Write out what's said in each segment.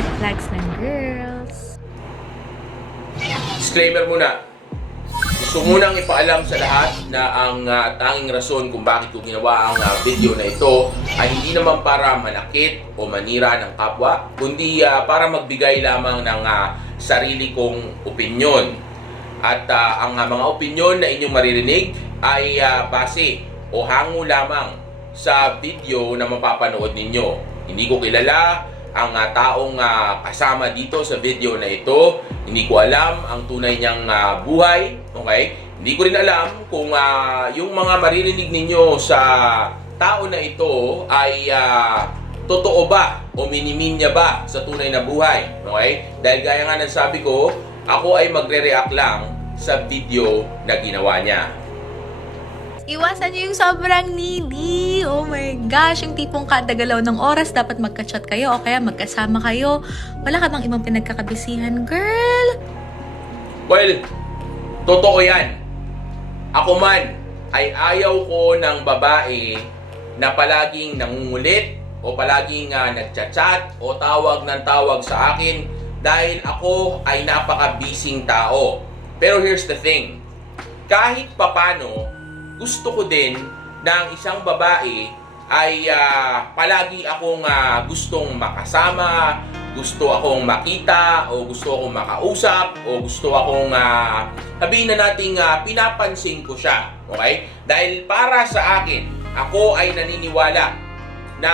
red flags ng girls. Disclaimer muna. Gusto munang ipaalam sa lahat na ang tanging rason kung bakit ko ginawa ang video na ito ay hindi naman para manakit o manira ng kapwa, kundi para magbigay lamang ng sarili kong opinyon. At ang mga opinyon na inyong maririnig ay base o hango lamang sa video na mapapanood ninyo. Hindi ko kilala ang taong kasama dito sa video na ito. Hindi ko alam ang tunay niyang buhay. Okay? Hindi ko rin alam kung yung mga maririnig ninyo sa tao na ito ay totoo ba o miniminya ba sa tunay na buhay. Okay? Dahil gaya nga ng sabi ko, ako ay magre-react lang sa video na ginawa niya. Iwasan niyo yung sobrang needy. Oh my gosh, yung tipong kada galaw ng oras dapat magka-chat kayo o kaya magkasama kayo. Wala ka bang ibang pinagkakabisihan, girl? Well, totoo yan. Ako man ay ayaw ko ng babae na palaging nangungulit o palaging nagchat-chat o tawag ng tawag sa akin dahil ako ay napaka-busy tao. Pero here's the thing. Kahit papano, gusto ko din na ang isang babae ay palagi akong gustong makasama, gusto akong makita, o gusto akong makausap, o gusto akong sabihin na nating pinapansin ko siya. Okay? Dahil para sa akin, ako ay naniniwala na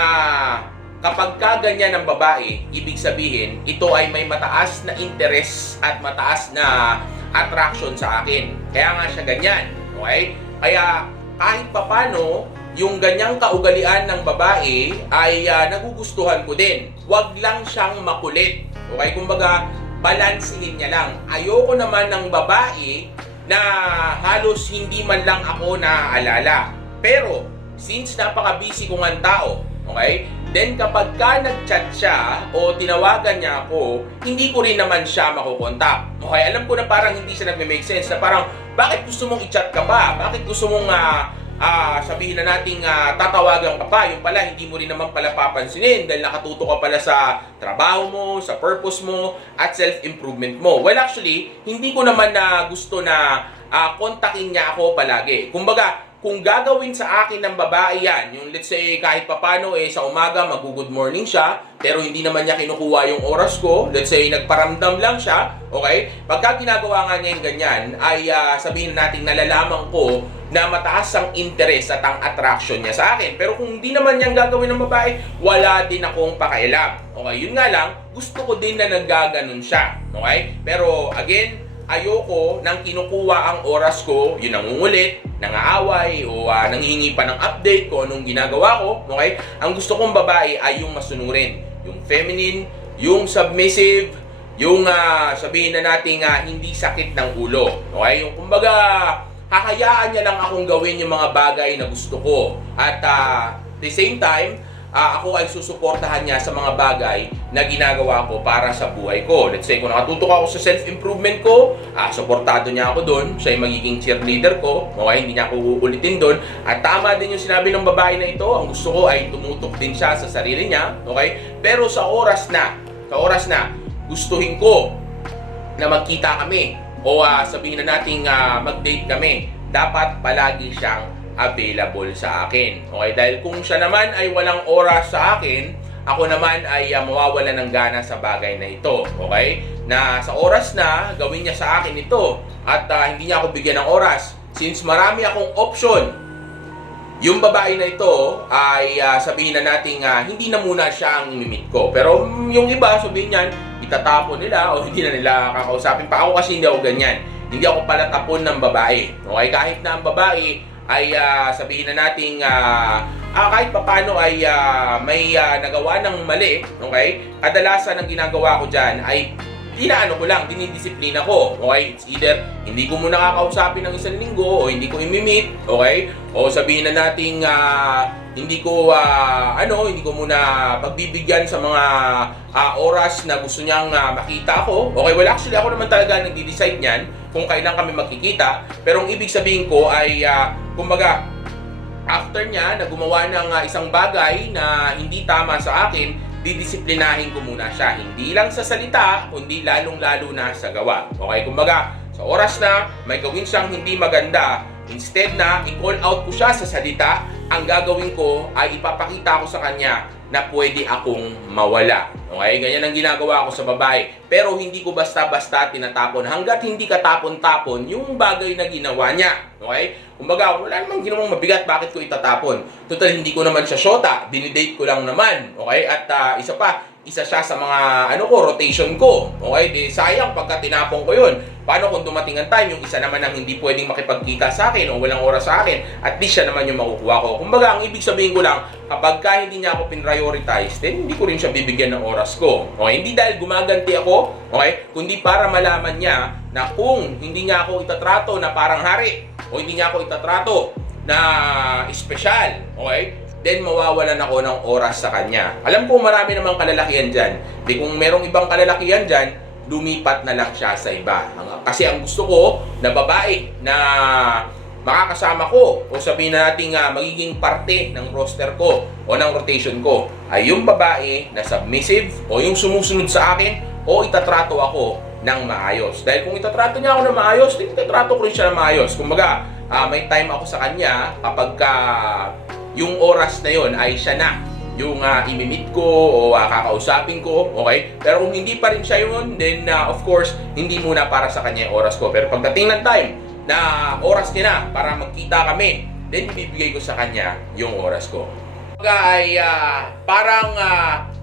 kapag kaganyan ng babae, ibig sabihin, ito ay may mataas na interest at mataas na attraction sa akin. Kaya nga siya ganyan. Okay? Kaya kahit papano, yung ganyang kaugalian ng babae ay nagugustuhan ko din. Huwag lang siyang makulit. Okay? Kumbaga, balansihin niya lang. Ayoko naman ng babae na halos hindi man lang ako naaalala. Pero, since napaka-busy ko ng tao, okay? Then kapag ka nag-chat siya o tinawagan niya ako, hindi ko rin naman siya makukontak. Okay, alam ko na parang hindi siya nagme-make sense na parang bakit gusto mong i-chat ka ba? Bakit gusto mong sabihin na nating tatawagan ka pa? Yung pala hindi mo rin naman pala papansinin dahil nakatuto ka pala sa trabaho mo, sa purpose mo, at self-improvement mo. Well, actually, hindi ko naman gusto na kontakin niya ako palagi. Kumbaga, kung gagawin sa akin ng babae yan, yung let's say kahit papano sa umaga mag-good morning siya, pero hindi naman niya kinukuha yung oras ko, let's say nagparamdam lang siya, okay? Pagka ginagawa nga niya yung ganyan, ay sabihin natin nalalaman ko na mataas ang interest at ang attraction niya sa akin. Pero kung hindi naman niyang gagawin ng babae, wala din akong pakialam. Okay, yun nga lang, gusto ko din na naggaganon siya. Okay? Pero again, ayoko nang kinukuha ang oras ko, yun nangungulit, nangaaway, o nanghihingi pa ng update ko anong ginagawa ko, okay? Ang gusto kong babae ay yung masunurin, yung feminine, yung submissive, yung sabihin na natin hindi sakit ng ulo, okay? Yung kumbaga, hahayaan niya lang akong gawin yung mga bagay na gusto ko. At the same time, ako ay susuportahan niya sa mga bagay na ginagawa ko para sa buhay ko. Let's say, kung nakatutok ako sa self-improvement ko, suportado niya ako doon. Siya ay magiging cheerleader ko. Okay? Hindi niya ako uulitin doon. At tama din yung sinabi ng babae na ito. Ang gusto ko ay tumutok din siya sa sarili niya. Okay? Pero sa oras na gustuhin ko na magkita kami o sabihin na natin mag-date kami, dapat palagi siyang available sa akin. Okay? Dahil kung siya naman ay walang oras sa akin, ako naman ay mawawala ng gana sa bagay na ito. Okay? Na sa oras na, gawin niya sa akin ito at hindi niya ako bigyan ng oras. Since marami akong option, yung babae na ito ay sabihin na natin hindi na muna siya ang imimit ko. Pero yung iba, sabihin niyan, itatapon nila o hindi na nila kakausapin pa. Ako kasi hindi ako ganyan. Hindi ako pala tapon ng babae. Okay? Kahit na ang babae ay sabihin na natin kahit papano ay may nagawa ng mali, okay? Kadalasan ang ginagawa ko dyan ay inaano ko lang, dinidisiplina ko, okay? It's either hindi ko muna kakausapin ng isang linggo o hindi ko i-meet, okay? O sabihin na natin hindi ko muna pagbibigyan sa mga oras na gusto niyang makita ako. Okay, well actually ako naman talaga nagde-decide niyan kung kailan kami magkikita. Pero ang ibig sabihin ko ay kumbaga after niya na gumawa ng isang bagay na hindi tama sa akin, didisiplinahin ko muna siya. Hindi lang sa salita, kundi lalong-lalo na sa gawa. Okay? Kumbaga, sa oras na may gawin siyang hindi maganda, instead na i-call out ko siya sa salita, ang gagawin ko ay ipapakita ko sa kanya na pwede akong mawala. Okay? Ganyan ang ginagawa ko sa babae. Pero hindi ko basta-basta tinatapon. Hanggat hindi ka tapon-tapon yung bagay na ginawa niya. Okay? Kumbaga, wala namang ginawang mabigat, bakit ko itatapon? Total, hindi ko naman siya syota. Dinidate ko lang naman. Okay? At isa siya sa mga rotation ko. Okay? Di sayang pagka tinapon ko yun. Paano kung dumating ang time, yung isa naman ang hindi pwedeng makipagkita sa akin o walang oras sa akin, at least siya naman yung makukuha ko. Kumbaga, ang ibig sabihin ko lang, kapag hindi niya ako pinrioritize, then hindi ko rin siya bibigyan ng oras ko. Okay? Hindi dahil gumaganti ako, okay? Kundi para malaman niya na kung hindi niya ako itatrato na parang hari, o hindi niya ako itatrato na espesyal, okay? Then mawawalan ako ng oras sa kanya. Alam ko marami namang kalalakihan dyan. Di kung merong ibang kalalakihan dyan, lumipat na lang siya sa iba. Kasi ang gusto ko na babae na makakasama ko o sabihin na natin magiging parte ng roster ko o ng rotation ko ay yung babae na submissive o yung sumusunod sa akin o itatrato ako ng maayos. Dahil kung itatrato niya ako ng maayos, then itatrato ko rin siya ng maayos. Kumbaga, may time ako sa kanya kapag yung oras na yon ay siya na yung imimit ko o kakausapin ko, okay? Pero kung hindi pa rin siya yun, then of course, hindi muna para sa kanya yung oras ko. Pero pagdating ng time na oras niya na para magkita kami, then ibibigay ko sa kanya yung oras ko. Ay parang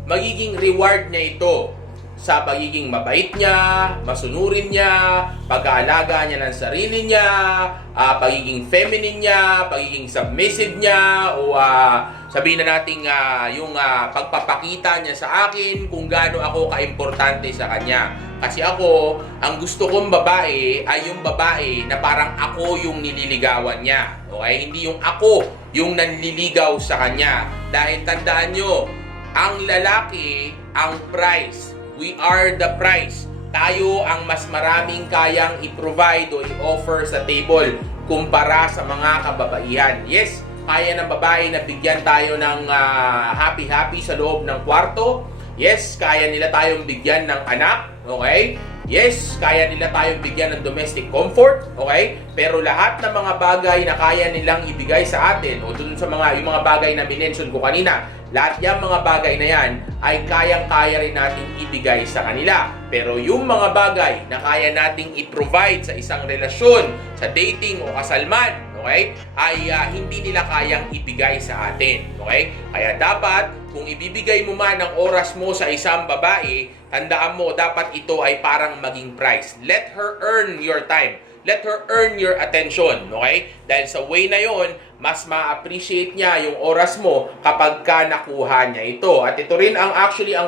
magiging reward niya ito sa pagiging mabait niya, masunurin niya, pag-aalaga niya ng sarili niya, pagiging feminine niya, pagiging submissive niya, o sabihin na natin yung pagpapakita niya sa akin kung gaano ako kaimportante sa kanya. Kasi ako, ang gusto kong babae ay yung babae na parang ako yung nililigawan niya. Okay? Hindi yung ako yung nanliligaw sa kanya. Dahil tandaan nyo, ang lalaki, ang price. We are the price. Tayo ang mas maraming kayang i-provide o i-offer sa table kumpara sa mga kababaihan. Yes, kaya ng babae na bigyan tayo ng happy-happy sa loob ng kwarto. Yes, kaya nila tayong bigyan ng anak. Okay? Yes, kaya nila tayong bigyan ng domestic comfort. Okay? Pero lahat ng mga bagay na kaya nilang ibigay sa atin o dun sa yung mga bagay na minention ko kanina, lahat yung mga bagay na yan ay kayang-kaya rin natin ibigay sa kanila. Pero yung mga bagay na kaya nating i-provide sa isang relasyon, sa dating o kasalman, okay, ay hindi nila kayang ibigay sa atin. Okay? Kaya dapat, kung ibibigay mo man ang oras mo sa isang babae, tandaan mo, dapat ito ay parang maging price. Let her earn your time. Let her earn your attention. Okay? Dahil sa way na yon, mas ma-appreciate niya yung oras mo kapag ka nakuha niya ito. At ito rin ang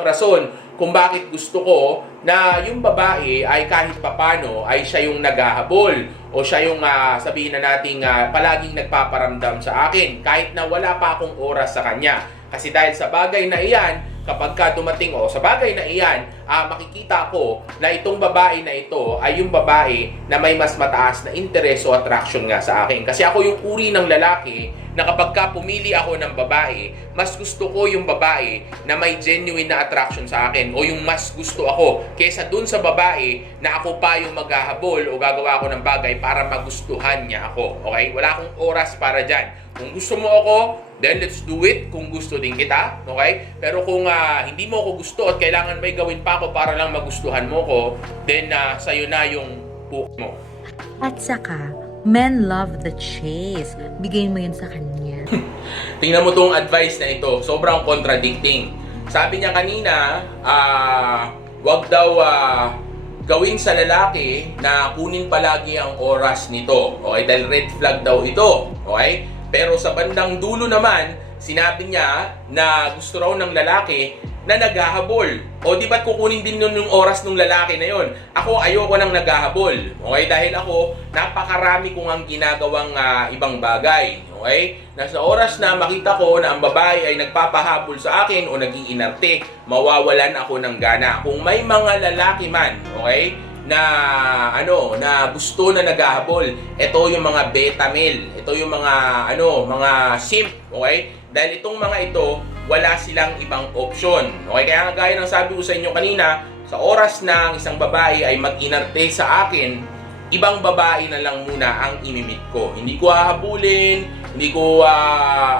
rason kung bakit gusto ko na yung babae ay kahit papano ay siya yung naghahabol o siya yung sabihin na natin palaging nagpaparamdam sa akin kahit na wala pa akong oras sa kanya. Kasi dahil sa bagay na iyan, kapag ka dumating sa bagay na iyan, makikita ko na itong babae na ito ay yung babae na may mas mataas na interest o attraction nga sa akin. Kasi ako yung uri ng lalaki na kapag ka pumili ako ng babae, mas gusto ko yung babae na may genuine na attraction sa akin o yung mas gusto ako kesa dun sa babae na ako pa yung maghahabol o gagawa ako ng bagay para magustuhan niya ako. Okay? Wala akong oras para dyan. Kung gusto mo ako, then let's do it kung gusto din kita, okay? Pero kung hindi mo ako gusto at kailangan may gawin pa ako para lang magustuhan mo ko, then sa'yo na yung book mo. At saka, men love the chase. Bigay mo yun sa kanya. Tingnan mo tong advice na ito. Sobrang contradicting. Sabi niya kanina, wag daw gawin sa lalaki na kunin palagi ang oras nito. Okay? Dahil red flag daw ito. Okay? Pero sa bandang dulo naman, sinabi niya na gusto raw ng lalaki na naghahabol. O di ba't kukunin din nun yung oras ng lalaki na yon? Ako ayoko nang naghahabol. Okay? Dahil ako, napakarami kong ang ginagawang ibang bagay. Okay? Nasa oras na makita ko na ang babae ay nagpapahabol sa akin o nag-iinarte, mawawalan ako ng gana. Kung may mga lalaki man, okay, na gusto na naghahabol, ito yung mga beta male, ito yung mga mga simp, okay? Dahil itong mga ito, wala silang ibang option. Okay, kaya nga gaya ng sabi ko sa inyo kanina, sa oras na ang isang babae ay mag-inarte sa akin, ibang babae na lang muna ang imimit ko. Hindi ko hahabulin, hindi ko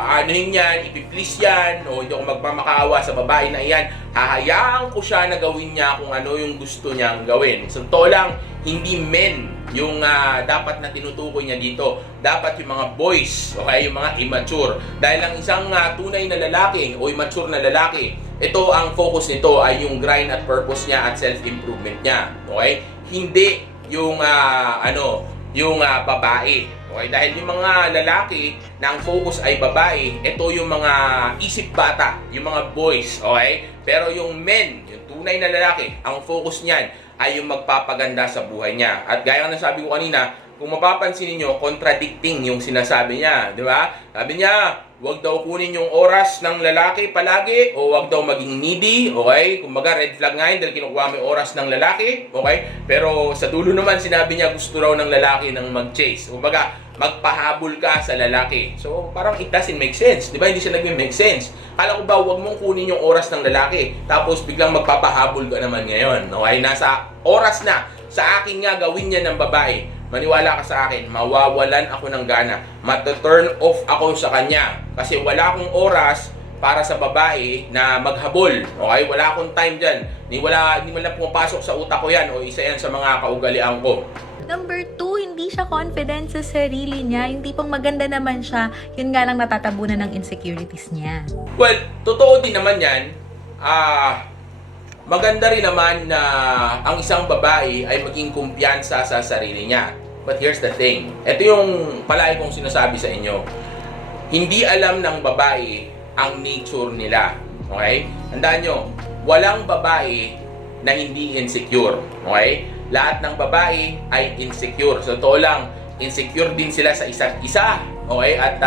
anuhin yan, ipiplease yan, o hindi ako magmamakaawa sa babae na iyan. Hahayaan ko siya na gawin niya kung ano yung gusto niyang gawin. Sa totoo lang, hindi men yung dapat na tinutukoy niya dito. Dapat yung mga boys, okay, yung mga immature. Dahil ang isang tunay na lalaki o immature na lalaki, ito ang focus nito ay yung grind at purpose niya at self-improvement niya. Okay? Hindi yung babae. Okay? Dahil yung mga lalaki na ang focus ay babae, ito yung mga isip bata, yung mga boys. Okay? Pero yung men, yung tunay na lalaki, ang focus niyan ay yung magpapaganda sa buhay niya. At gaya ng sabi ko kanina, kung mapapansin niyo, contradicting yung sinasabi niya, di ba? Sabi niya, huwag daw kunin yung oras ng lalaki palagi o huwag daw maging needy, okay? Kumbaga red flag nga yun dahil kinukuha mo yung oras ng lalaki, okay? Pero sa dulo naman sinabi niya gusto raw ng lalaki ng mag-chase. Kumbaga, magpahabol ka sa lalaki. So, parang it doesn't make sense. Di ba? Hindi siya nag-make sense. Kala ko ba, huwag mong kunin yung oras ng lalaki tapos biglang magpapahabol ka naman ngayon. Okay? Nasa oras na. Sa akin nga gawin niya ng babae. Maniwala ka sa akin, mawawalan ako ng gana. Mata-turn off ako sa kanya. Kasi wala akong oras para sa babae na maghabol. Okay? Wala akong time dyan. Hindi mo lang pumapasok sa utak ko yan o isa yan sa mga kaugalian ko. Number 2, hindi siya confident sa sarili niya. Yung tipong maganda naman siya, yun nga lang natatabunan ng insecurities niya. Well, totoo din naman yan. Maganda rin naman na ang isang babae ay maging kumpiyansa sa sarili niya. But here's the thing. Ito yung palagi kong sinasabi sa inyo. Hindi alam ng babae ang nature nila. Okay? Tandaan nyo, walang babae na hindi insecure. Okay? Lahat ng babae ay insecure. So, totoo lang, insecure din sila sa isa't isa. Okay? At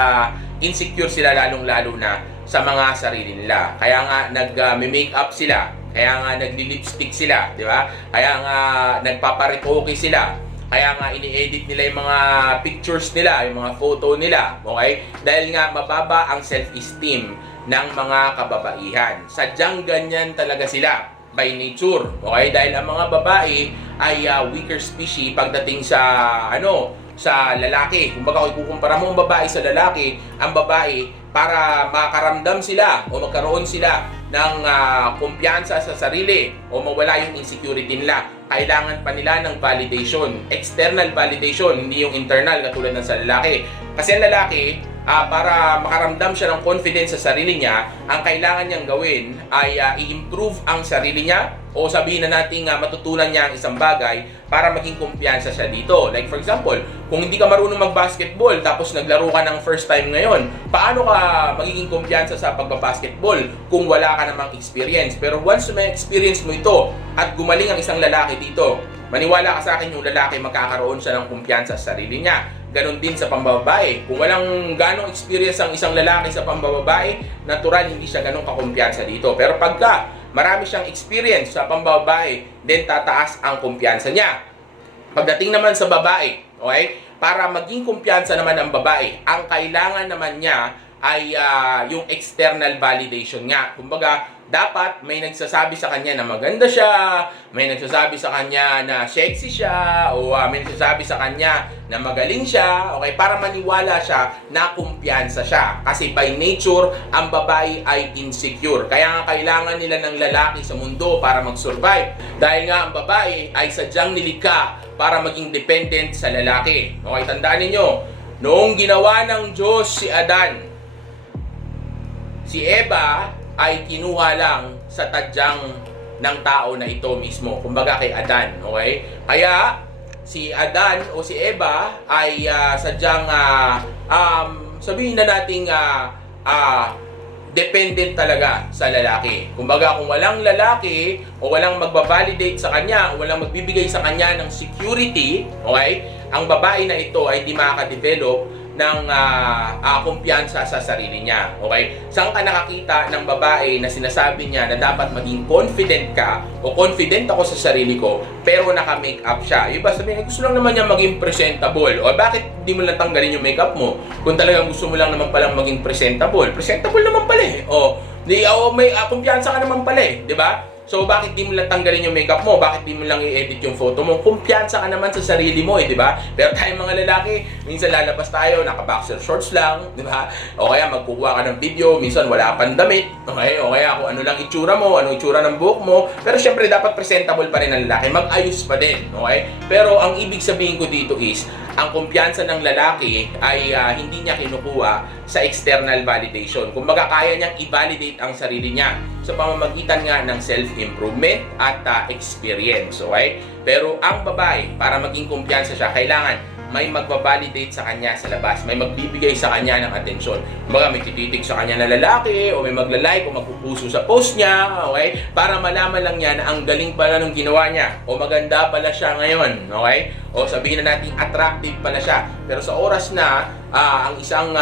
insecure sila lalong-lalo na sa mga sarili nila. Kaya nga, nag-make-up sila. Kaya nga, nagli-lipstick sila. Di ba? Kaya nga, nagpaparetoke sila. Kaya nga, ini-edit nila yung mga pictures nila, yung mga photo nila. Okay? Dahil nga, mababa ang self-esteem ng mga kababaihan. Sadyang ganyan talaga sila by nature. Okay? Dahil ang mga babae ay weaker species pagdating sa sa lalaki. Kung baka ikukumpara mo ang babae sa lalaki, ang babae para makaramdam sila o magkaroon sila ng kumpiyansa sa sarili o mawala yung insecurity nila, kailangan pa nila ng validation. External validation, hindi yung internal katulad ng sa lalaki. Kasi ang lalaki, para makaramdam siya ng confidence sa sarili niya, ang kailangan niyang gawin ay i-improve ang sarili niya o sabihin na natin matutunan niya ang isang bagay para maging kumpiyansa siya dito. Like for example, kung hindi ka marunong mag-basketball tapos naglaro ka ng first time ngayon, paano ka magiging kumpiyansa sa pagbabasketball kung wala ka namang experience? Pero once may experience mo ito at gumaling ang isang lalaki dito, maniwala ka sa akin, yung lalaki magkakaroon siya ng kumpiyansa sa sarili niya. Ganon din sa pambababae. Kung walang ganong experience ang isang lalaki sa pambababae, natural hindi siya ganong kakumpiyansa dito. Pero pagka marami siyang experience sa pambababae, then tataas ang kumpiyansa niya. Pagdating naman sa babae, okay? Para maging kumpiyansa naman ang babae, ang kailangan naman niya ay yung external validation nga. Kumbaga, dapat may nagsasabi sa kanya na maganda siya, may nagsasabi sa kanya na sexy siya, o may nagsasabi sa kanya na magaling siya, okay, para maniwala siya na kumpiyansa siya. Kasi by nature, ang babae ay insecure. Kaya nga kailangan nila ng lalaki sa mundo para mag-survive. Dahil nga ang babae ay sadyang nilikha para maging dependent sa lalaki. Okay, tandaan ninyo, noong ginawa ng Diyos si Adan, si Eva ay kinuha lang sa tadyang ng tao na ito mismo. Kumbaga kay Adan, okay? Kaya si Adan o si Eva ay sadyang sabihin na nating dependent talaga sa lalaki. Kumbaga kung walang lalaki o walang magbabalidate sa kanya o walang magbibigay sa kanya ng security, okay? Ang babae na ito ay di makaka-develop kumpiyansa sa sarili niya. Okay? Saan ka nakakita ng babae na sinasabi niya na dapat maging confident ka o confident ako sa sarili ko pero naka-make up siya? Yung ba sabihin, gusto lang naman niya maging presentable. O bakit di mo lang tanggalin yung makeup mo? Kung talagang gusto mo lang naman palang maging presentable. Presentable naman pala eh. May kumpiyansa ka naman pala eh. Di ba? So, bakit di mo lang tanggalin yung makeup mo? Bakit di mo lang i-edit yung photo mo? Kumpiyansa ka naman sa sarili mo, di ba? Pero tayong mga lalaki, minsan lalabas tayo, naka-boxer shorts lang, di ba? O kaya magkukuha ka ng video, minsan wala pang damit, okay? O kaya kung ano lang itsura mo, ano itsura ng buhok mo. Pero syempre, dapat presentable pa rin ang lalaki. Mag-ayos pa din, okay? Pero ang ibig sabihin ko dito is, ang kumpiyansa ng lalaki ay hindi niya kinukuha sa external validation. Kung kaya niyang i-validate ang sarili niya sa pamamagitan nga ng self-improvement at experience. Okay? Pero ang babae, para maging kumpiyansa siya, kailangan may magbabalidate sa kanya sa labas. May magbibigay sa kanya ng atensyon. Kumbaga, may tititig sa kanya na lalaki, o may magla-like, o magpupuso sa post niya, okay? Para malaman lang niya na ang galing pala ng ginawa niya, o maganda pala siya ngayon, okay? O sabihin na natin attractive pala siya. Pero sa oras na ang isang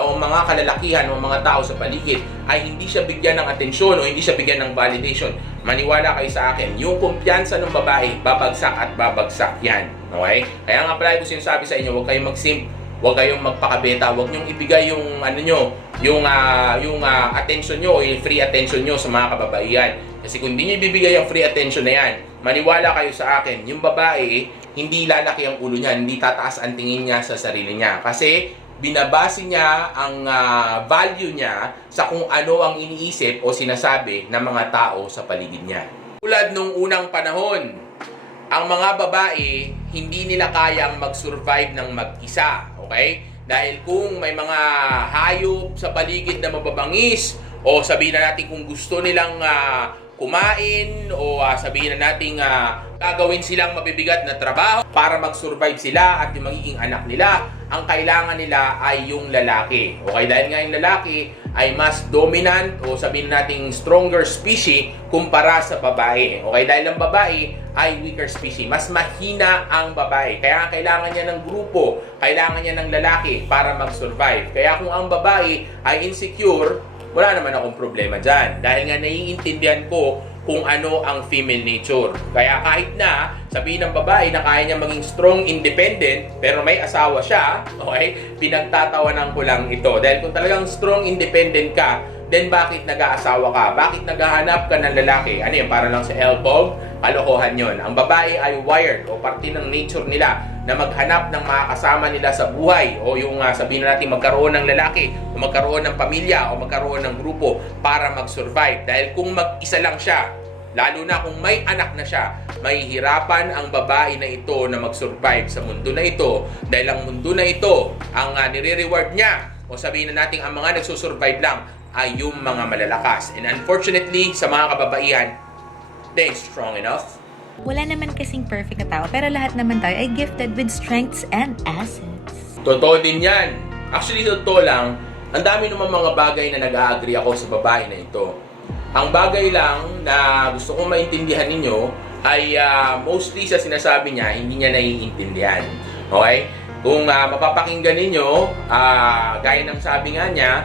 o mga kalalakihan o mga tao sa paligid ay hindi siya bigyan ng atensyon o hindi siya bigyan ng validation, maniwala kayo sa akin, yung kumpiyansa ng babae, babagsak at babagsak yan. Okay? Kaya nga pala ko sinasabi sa inyo, huwag kayong mag-simp, huwag kayong magpakabeta, huwag niyong ibigay yung attention nyo o yung free attention nyo sa mga kababaihan. Kasi kung hindi nyo ibibigay yung free attention na yan, maniwala kayo sa akin, yung babae, hindi lalaki ang ulo niya, hindi tataas ang tingin niya sa sarili niya. Kasi binabase niya ang value niya sa kung ano ang iniisip o sinasabi ng mga tao sa paligid niya. Tulad nung unang panahon, ang mga babae, hindi nila kayang mag-survive ng mag-isa. Okay? Dahil kung may mga hayop sa paligid na mababangis, o sabihin na natin kung gusto nilang kumain, o sabihin na natin gagawin silang mabibigat na trabaho para mag-survive sila at yung magiging anak nila, ang kailangan nila ay yung lalaki. Okay? Dahil nga yung lalaki ay mas dominant o sabihin natin stronger species kumpara sa babae. Okay? Dahil ang babae ay weaker species. Mas mahina ang babae. Kaya kailangan niya ng grupo, kailangan niya ng lalaki para mag-survive. Kaya kung ang babae ay insecure, wala naman akong problema dyan. Dahil nga naiintindihan ko kung ano ang female nature. Kaya kahit na sabihin ng babae na kaya niya maging strong, independent, pero may asawa siya, okay, pinagtatawanan ko lang ito. Dahil kung talagang strong, independent ka, then bakit nag-aasawa ka? Bakit naghahanap ka ng lalaki? Ano yun? Para lang sa elbow? Kalokohan yun. Ang babae ay wired o parte ng nature nila na maghanap ng mga kasama nila sa buhay o yung sabihin natin magkaroon ng lalaki o magkaroon ng pamilya o magkaroon ng grupo para mag-survive. Dahil kung mag-isa lang siya, lalo na kung may anak na siya, mahihirapan ang babae na ito na mag-survive sa mundo na ito dahil ang mundo na ito, ang nire-reward niya o sabihin na natin ang mga nagsusurvive lang ay yung mga malalakas. And unfortunately, sa mga kababaihan, they strong enough. Wala naman kasing perfect na tao, pero lahat naman tayo ay gifted with strengths and assets. Totoo din yan. Actually, totoo lang, ang dami naman mga bagay na nag-a-agree ako sa babae na ito. Ang bagay lang na gusto kong maintindihan ninyo ay mostly sa sinasabi niya, hindi niya naiintindihan. Okay? Kung mapapakinggan ninyo, gaya ng sabi nga niya,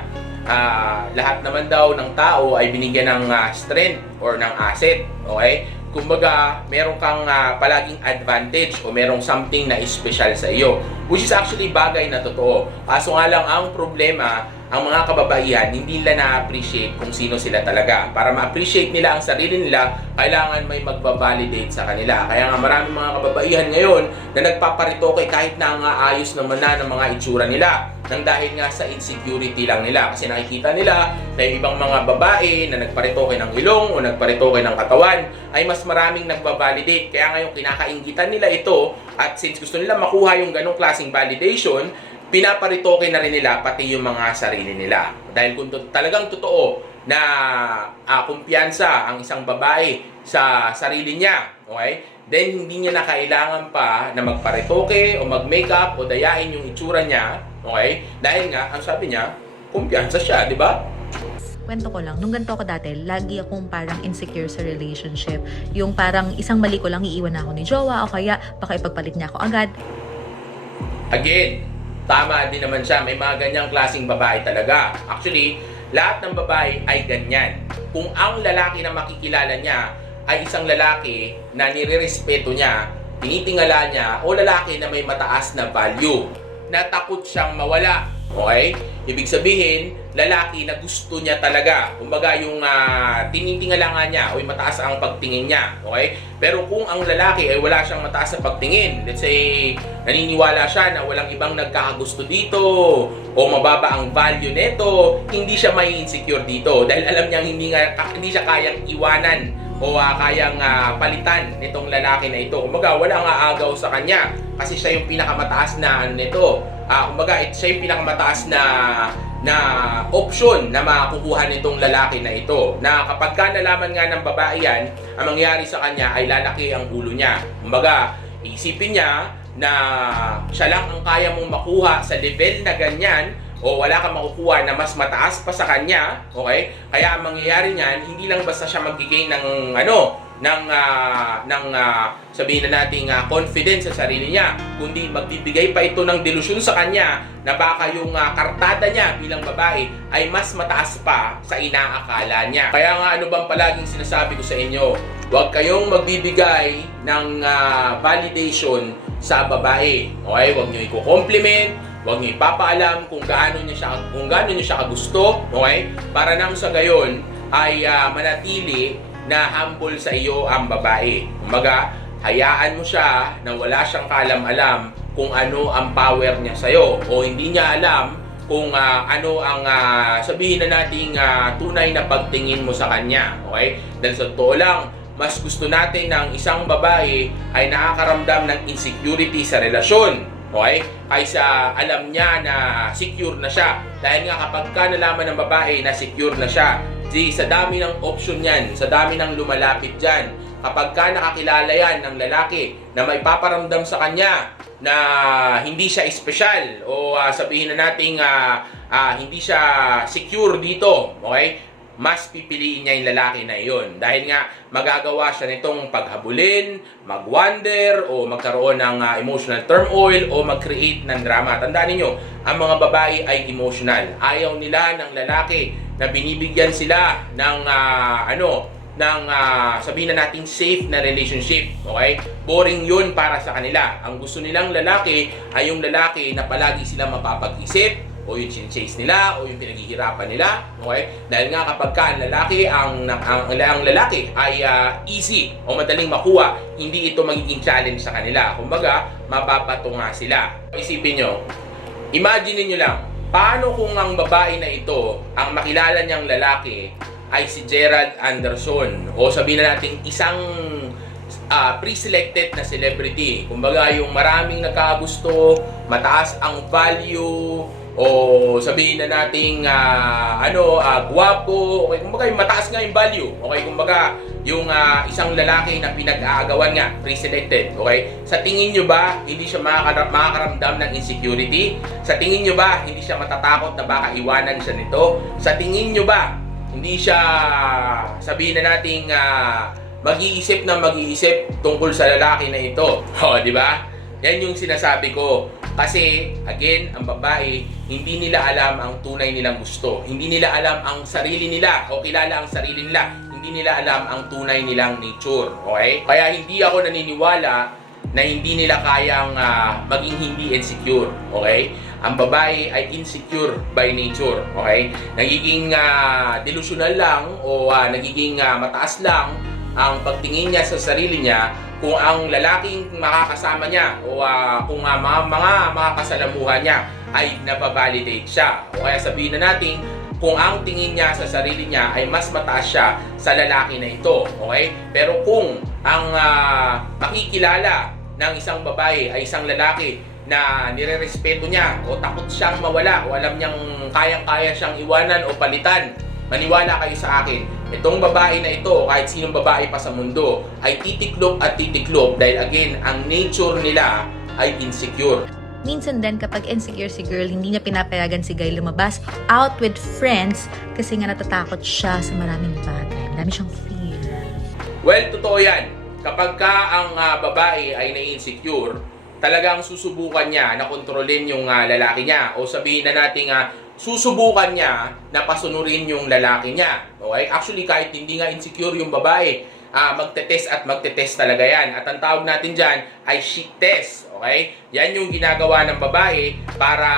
lahat naman daw ng tao ay binigyan ng strength or ng asset. Okay? Kumbaga, meron kang palaging advantage o merong something na special sa iyo. Which is actually bagay na totoo. Kaso nga lang ang problema, ang mga kababaihan, hindi nila na-appreciate kung sino sila talaga. Para ma-appreciate nila ang sarili nila, kailangan may magbabalidate sa kanila. Kaya nga maraming mga kababaihan ngayon na nagpaparitoke kahit na ang ayos naman na ng mga itsura nila. Nang dahil nga sa insecurity lang nila. Kasi nakikita nila na yung ibang mga babae na nagparitoke ng ilong o nagparitoke ng katawan ay mas maraming nagbabalidate. Kaya ngayon kinakainggitan nila ito at since gusto nila makuha yung ganong klaseng validation, pinaparitoke na rin nila pati yung mga sarili nila. Dahil kung talagang totoo na kumpiyansa ang isang babae sa sarili niya, okay? Then hindi niya na kailangan pa na magparitoke o mag-makeup o dayain yung itsura niya, okay? Dahil nga, ang sabi niya, kumpiyansa siya, di ba? Kwento ko lang, nung ganito ako dati, lagi akong parang insecure sa relationship. Yung parang isang mali ko lang, iiwan na ako ni jowa o kaya baka ipagpalit niya ako agad. Again, tama din naman siya. May mga ganyang klaseng babae talaga. Actually, lahat ng babae ay ganyan. Kung ang lalaki na makikilala niya ay isang lalaki na nire-respeto niya, tinitingala niya, o lalaki na may mataas na value, na takot siyang mawala. Okay? Ibig sabihin, lalaki na gusto niya talaga. Kumbaga yung tinitingala nga niya o yung mataas ang pagtingin niya. Okay? Pero kung ang lalaki ay wala siyang mataas na pagtingin, let's say, naniniwala siya na walang ibang nagkakagusto dito o mababa ang value nito, hindi siya may insecure dito dahil alam niyang hindi siya kayang iwanan o kayang palitan nitong lalaki na ito. Kumbaga, wala nga agaw sa kanya kasi siya yung pinakamataas na nito. Kumbaga, siya yung pinakamataas na option na makukuha nitong lalaki na ito. Na kapag ka nalaman nga ng babae yan, ang mangyayari sa kanya ay lalaki ang ulo niya. Kumbaga, isipin niya na siya lang ang kaya mong makuha sa level na ganyan o wala kang makukuha na mas mataas pa sa kanya, okay? Kaya ang mangyayari niyan, hindi lang basta siya mag-gain ng sabihin na nating confidence sa sarili niya, kundi magbibigay pa ito ng delusyon sa kanya na baka yung kartada niya bilang babae ay mas mataas pa sa inaakala niya. Kaya nga ano bang palaging sinasabi ko sa inyo, huwag kayong magbibigay ng validation sa babae. Okay? Huwag niyo i-compliment, huwag niyo ipapaalam kung gaano niyo siya kagusto, okay? Para nang sa gayon ay manatili na humble sa iyo ang babae. Kumbaga, hayaan mo siya na wala siyang kaalam-alam kung ano ang power niya sa iyo o hindi niya alam kung ano ang sabihin na nating tunay na pagtingin mo sa kanya, okay? Dahil sa totoo lang, mas gusto natin ng isang babae ay nakakaramdam ng insecurity sa relasyon, okay? Kaysa alam niya na secure na siya. Dahil nga kapag ka nalaman ng babae na secure na siya, sa dami ng option yan, sa dami ng lumalapit dyan, kapag ka nakakilala yan ng lalaki na may paparamdam sa kanya na hindi siya espesyal o sabihin na nating hindi siya secure dito, okay? Mas pipiliin niya yung lalaki na iyon. Dahil nga magagawa siya nitong paghabulin, mag-wonder, o magkaroon ng emotional turmoil, o mag-create ng drama. Tandaan niyo, ang mga babae ay emotional. Ayaw nila ng lalaki na binibigyan sila ng sabihin na nating safe na relationship. Okay? Boring yun para sa kanila. Ang gusto nilang lalaki ay yung lalaki na palagi sila mapapag-isip, o yung chase nila, o yung pinaghihirapan nila, okay? Dahil nga kapag ka ang lalaki ay easy o madaling makuha, hindi ito magiging challenge sa kanila. Kumbaga, mababato nga sila. Isipin nyo, imagine niyo lang, paano kung ang babae na ito, ang makilala niyang lalaki ay si Gerald Anderson, o sabihin na natin isang pre-selected na celebrity. Kumbaga, yung maraming nagkakagusto, mataas ang value, o sabihin na nating guwapo, okay, kumbaga yung mataas nga yung value, okay, kumbaga yung isang lalaki na pinag-aagawan nga, pre-selected, okay, sa tingin nyo ba hindi siya makakaramdam ng insecurity? Sa tingin nyo ba hindi siya matatakot na baka iwanan siya nito? Sa tingin nyo ba hindi siya sabihin na nating mag-iisip tungkol sa lalaki na ito? Di ba? Yan yung sinasabi ko. Kasi, again, ang babae, hindi nila alam ang tunay nilang gusto. Hindi nila alam ang sarili nila o kilala ang sarili nila. Hindi nila alam ang tunay nilang nature. Okay? Kaya hindi ako naniniwala na hindi nila kayang maging hindi insecure. Okay? Ang babae ay insecure by nature. Okay? Nagiging delusional lang o nagiging mataas lang ang pagtingin niya sa sarili niya kung ang lalaking makakasama niya o kung mga makakasalamuhan niya ay napavalidate siya. O kaya sabihin na natin kung ang tingin niya sa sarili niya ay mas mataas siya sa lalaki na ito. Okay? Pero kung ang makikilala ng isang babae ay isang lalaki na nire-respeto niya o takot siyang mawala o alam niyang kayang-kaya siyang iwanan o palitan, maniwala kayo sa akin, itong babae na ito, kahit sinong babae pa sa mundo, ay titiklop at titiklop dahil again, ang nature nila ay insecure. Minsan din kapag insecure si girl, hindi niya pinapayagan si guy lumabas out with friends kasi nga natatakot siya sa maraming bagay. Dami siyang fear. Well, totoo yan. Kapag ka ang babae ay na-insecure, talagang susubukan niya na kontrolin yung lalaki niya. O sabihin na natin susubukan niya na pasunurin yung lalaki niya. Okay? Actually, kahit hindi nga insecure yung babae, magte-test at magte-test talaga yan. At ang tawag natin dyan ay shit test. Okay? Yan yung ginagawa ng babae para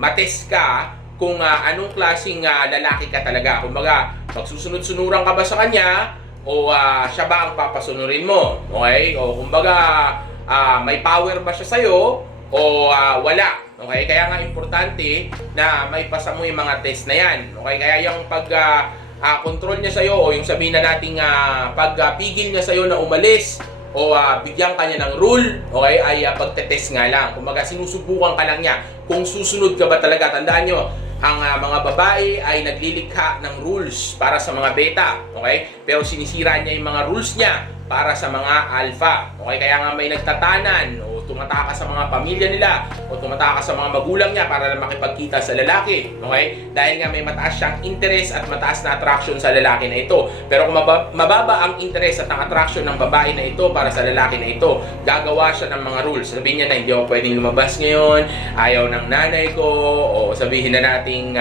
matest ka kung anong klaseng lalaki ka talaga. Kumbaga, magsusunod-sunuran ka ba sa kanya o siya ba ang papasunurin mo? Okay? O kumbaga, may power ba siya sa'yo o wala? Okay? Kaya nga importante na may pasa mo yung mga test na yan. Okay? Kaya yung pag control niya sa'yo o yung sabihin na nating pagpigil niya sa'yo na umalis o bigyan ka niya ng rule, okay, ay pagtetest nga lang. Kumbaga sinusubukan ka lang niya kung susunod ka ba talaga. Tandaan nyo, ang mga babae ay naglilikha ng rules para sa mga beta, okay? Pero sinisira niya yung mga rules niya para sa mga alpha, okay? Kaya nga may nagtatanan o tumatakas sa mga pamilya nila o tumatakas sa mga magulang niya para lang makipagkita sa lalaki, okay? Dahil nga may mataas siyang interest at mataas na attraction sa lalaki na ito. Pero kung mababa ang interest at ang attraction ng babae na ito para sa lalaki na ito, gagawa siya ng mga rules. Sabihin niya na hindi ako pwedeng lumabas ngayon, ayaw ng nanay ko, o sabihin na nating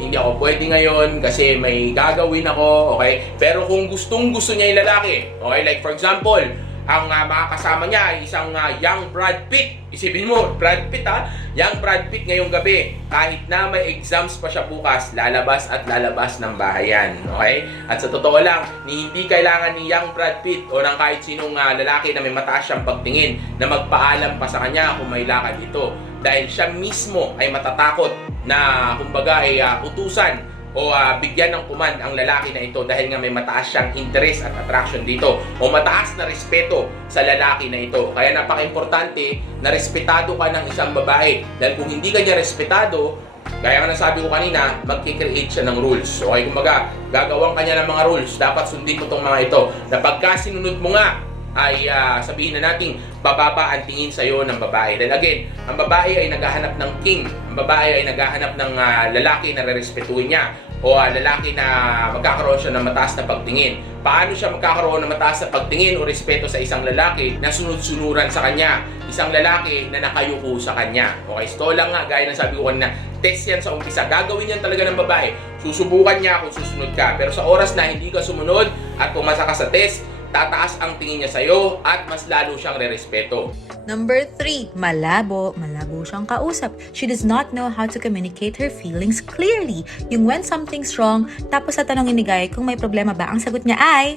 hindi ako pwede ngayon kasi may gagawin ako, okay? Pero kung gustong-gusto niya yung lalaki, okay? Like for example, ang mga kasama niya ay isang young Brad Pitt. Isipin mo, Brad Pitt young Brad Pitt ngayong gabi. Kahit na may exams pa siya bukas, lalabas at lalabas ng bahay yan. Okay? At sa totoo lang, hindi kailangan ni young Brad Pitt o ng kahit sinong lalaki na may mataas siyang pagtingin na magpaalam pa sa kanya kung may lakad ito. Dahil siya mismo ay matatakot na kumbaga ay utusan o bigyan ng command ang lalaki na ito dahil nga may mataas siyang interest at attraction dito o mataas na respeto sa lalaki na ito. Kaya napaka-importante na respetado ka ng isang babae dahil kung hindi ka niya respetado, gaya nga ng sabi ko kanina, magkikreate siya ng rules. Okay, kumbaga, gagawan ka niya ng mga rules. Dapat sundin mo itong mga ito na pagka sinunod mo nga ay sabihin na nating bababa ang tingin sa'yo ng babae. Dahil again, ang babae ay naghahanap ng king. Ang babae ay naghahanap ng lalaki na rerespetuhin niya o lalaki na magkakaroon siya ng mataas na pagtingin. Paano siya magkakaroon ng mataas na pagtingin o respeto sa isang lalaki na sunod-sunuran sa kanya? Isang lalaki na nakayuko sa kanya. Okay, so lang nga, gaya ng sabi ko kanina, test yan sa umpisa. Gagawin yan talaga ng babae. Susubukan niya kung susunod ka. Pero sa oras na hindi ka sumunod at pumasa ka sa test, tataas ang tingin niya sa'yo at mas lalo siyang rerespeto. Number 3, malabo. Malabo siyang kausap. She does not know how to communicate her feelings clearly. Yung when something's wrong, tapos sa tanongin ni Guy kung may problema ba, ang sagot niya ay,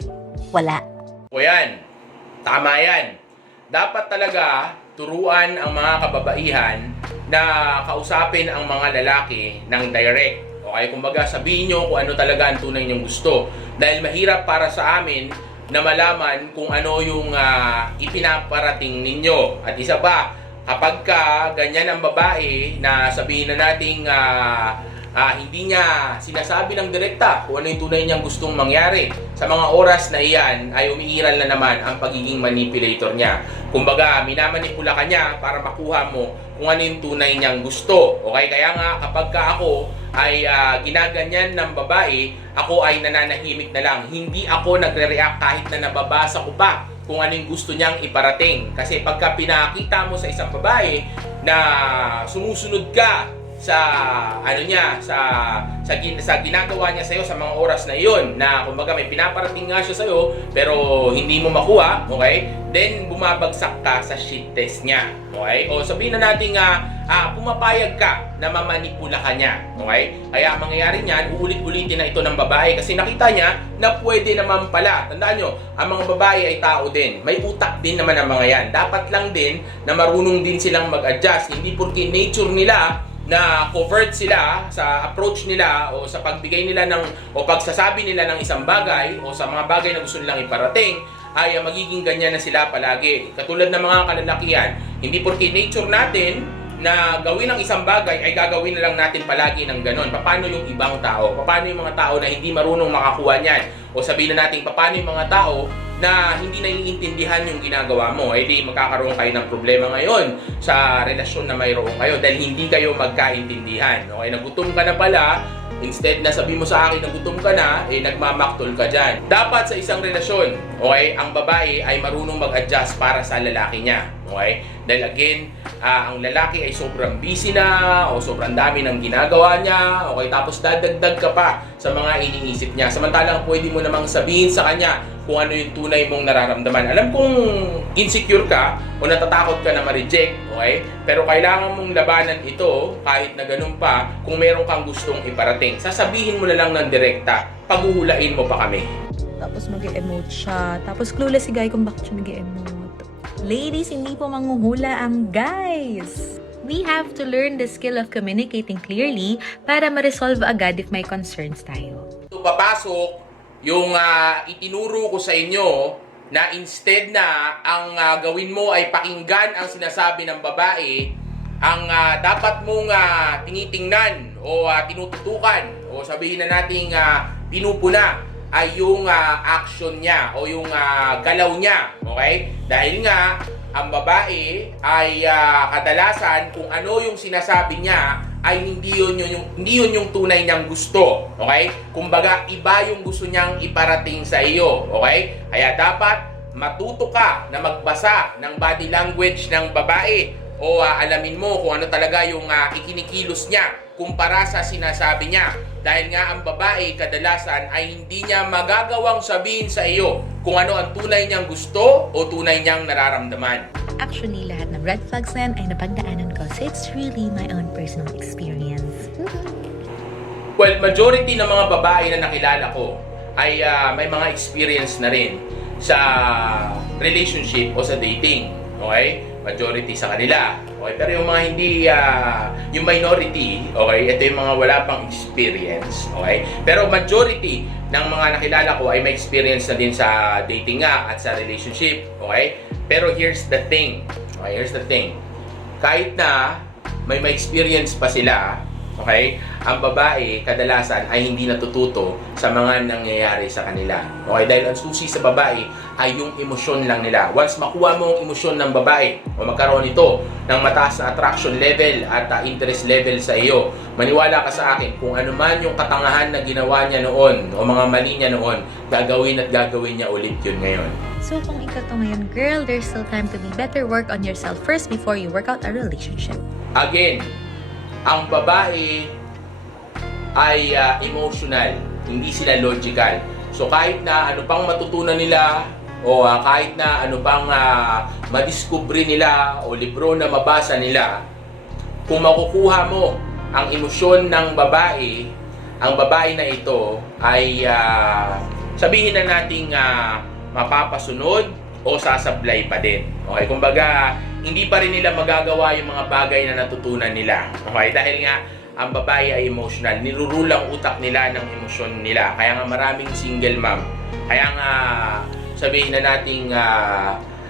wala. O yan, tama yan. Dapat talaga turuan ang mga kababaihan na kausapin ang mga lalaki ng direct. Okay, kumbaga sabihin nyo kung ano talaga ang tunay niyong gusto. Dahil mahirap para sa amin na malaman kung ano yung ipinaparating ninyo. At isa pa, kapag ka ganyan ang babae na sabihin na nating hindi niya sinasabi ng direkta kung ano yung tunay niyang gustong mangyari, sa mga oras na iyan ay umiiral na naman ang pagiging manipulator niya. Kumbaga, minamanipula ka niya para makuha mo kung ano yung tunay niyang gusto. Okay? Kaya nga, kapag ka ako ay ginaganyan ng babae, ako ay nananahimik na lang. Hindi ako nagre-react kahit na nababasa ko pa kung ano yung gusto niyang iparating. Kasi pagka pinakita mo sa isang babae na sumusunod ka sa sa ginagawa niya sa iyo sa mga oras na iyon, na kumbaga may pinaparating nga siya sa iyo pero hindi mo makuha, okay? Then bumabagsak ka sa shit test niya, okay? O sabihin na natin pumapayag ka na mamanipula ka niya, okay? Kaya mangyayari niyan, uulit-ulitin na ito ng babae kasi nakita niya na pwede naman pala. Tandaan nyo, ang mga babae ay tao din. May utak din naman ang mga yan. Dapat lang din na marunong din silang mag-adjust. Hindi porque nature nila na covert sila sa approach nila o sa pagbigay nila o pagsasabi nila ng isang bagay o sa mga bagay na gusto nilang iparating ay magiging ganyan na sila palagi. Katulad ng mga kalalakihan, hindi porque nature natin na gawin ang isang bagay ay gagawin na lang natin palagi ng ganon. Paano yung ibang tao? Paano yung mga tao na hindi marunong makakuha niyan? O sabihin na natin, paano yung mga tao na hindi naiintindihan yung ginagawa mo? Eh di magkakaroon kayo ng problema ngayon sa relasyon na mayroon kayo dahil hindi kayo magkaintindihan. Okay, nagutom ka na pala, instead na sabi mo sa akin na gutom ka na, nagmamaktol ka dyan. Dapat sa isang relasyon, okay, ang babae ay marunong mag-adjust para sa lalaki niya. Okay? Dahil again, ang lalaki ay sobrang busy na o sobrang dami ng ginagawa niya. Okay? Tapos dadagdag ka pa sa mga iniisip niya. Samantalang pwede mo namang sabihin sa kanya kung ano yung tunay mong nararamdaman. Alam kong insecure ka o natatakot ka na ma-reject, okay? Pero kailangan mong labanan ito kahit na ganun pa kung meron kang gustong iparating. Sasabihin mo na lang ng direkta, paghuhulain mo pa kami. Tapos mag-emote siya. Tapos clueless si guy kung bakit siya nag-emote. Ladies, hindi po manghuhula ang guys. We have to learn the skill of communicating clearly para ma-resolve agad if may concerns tayo. So, papasok yung itinuro ko sa inyo na instead na ang gawin mo ay pakinggan ang sinasabi ng babae, ang dapat mong tinitingnan o tinututukan o sabihin na nating pinupuna ay yung action niya o yung galaw niya. Okay? Dahil nga, ang babae ay kadalasan kung ano yung sinasabi niya ay hindi yun yung tunay niyang gusto. Okay? Kumbaga, iba yung gusto niyang iparating sa iyo. Okay? Kaya dapat matuto ka na magbasa ng body language ng babae o alamin mo kung ano talaga yung ikinikilos niya kumpara sa sinasabi niya. Dahil nga ang babae kadalasan ay hindi niya magagawang sabihin sa iyo kung ano ang tunay niyang gusto o tunay niyang nararamdaman. Actually, lahat ng red flags na yan ay napagdaanan ko. So it's really my own personal experience. Well, majority ng mga babae na nakilala ko ay may mga experience na rin sa relationship o sa dating. Okay? Majority sa kanila. Okay? Pero yung mga hindi, yung minority, okay? Ito yung mga wala pang experience. Okay? Pero majority ng mga nakilala ko ay may experience na din sa dating nga at sa relationship. Okay? Pero here's the thing. Okay? Here's the thing. Kahit na may experience pa sila, okay? Ang babae, kadalasan, ay hindi natututo sa mga nangyayari sa kanila. Okay? Dahil ang susi sa babae ay yung emosyon lang nila. Once makuha mo ang emosyon ng babae o magkaroon ito ng mataas na attraction level at interest level sa iyo, maniwala ka sa akin, kung ano man yung katangahan na ginawa niya noon o mga mali niya noon, gagawin at gagawin niya ulit yun ngayon. So kung ikaw to ngayon, girl, there's still time to be better. Work on yourself first before you work out a relationship. Again, ang babae ay emotional, hindi sila logical. So kahit na ano pang matutunan nila o kahit na ano pang madiskubre nila o libro na mabasa nila, kung makukuha mo ang emosyon ng babae, ang babae na ito ay sabihin na nating mapapasunod o sasablay pa din. Okay, kumbaga hindi pa rin nila magagawa yung mga bagay na natutunan nila. Okay, dahil nga ang babae ay emotional, nirurulang utak nila ng emosyon nila. Kaya nga maraming single mom. Kaya nga sabihin na nating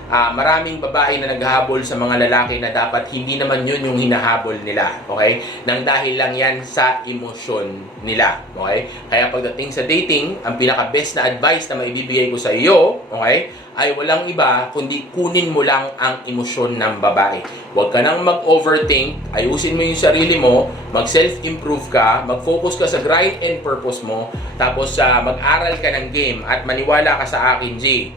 maraming babae na naghahabol sa mga lalaki na dapat hindi naman yun yung hinahabol nila. Okay? Nang dahil lang yan sa emosyon nila. Okay? Kaya pagdating sa dating, ang pinaka-best na advice na maibibigay ko sa iyo, okay, ay walang iba kundi kunin mo lang ang emosyon ng babae. Huwag ka nang mag-overthink, ayusin mo yung sarili mo, mag-self-improve ka, mag-focus ka sa grind and purpose mo, tapos mag-aral ka ng game at maniwala ka sa akin, G.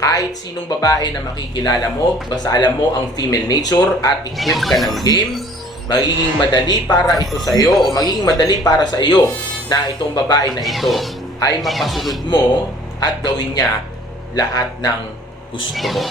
Kahit sinong babae na makikilala mo, basta alam mo ang female nature at equip ka ng game, magiging madali para ito sa iyo o magiging madali para sa iyo na itong babae na ito ay mapasunod mo at gawin niya lahat ng gusto mo.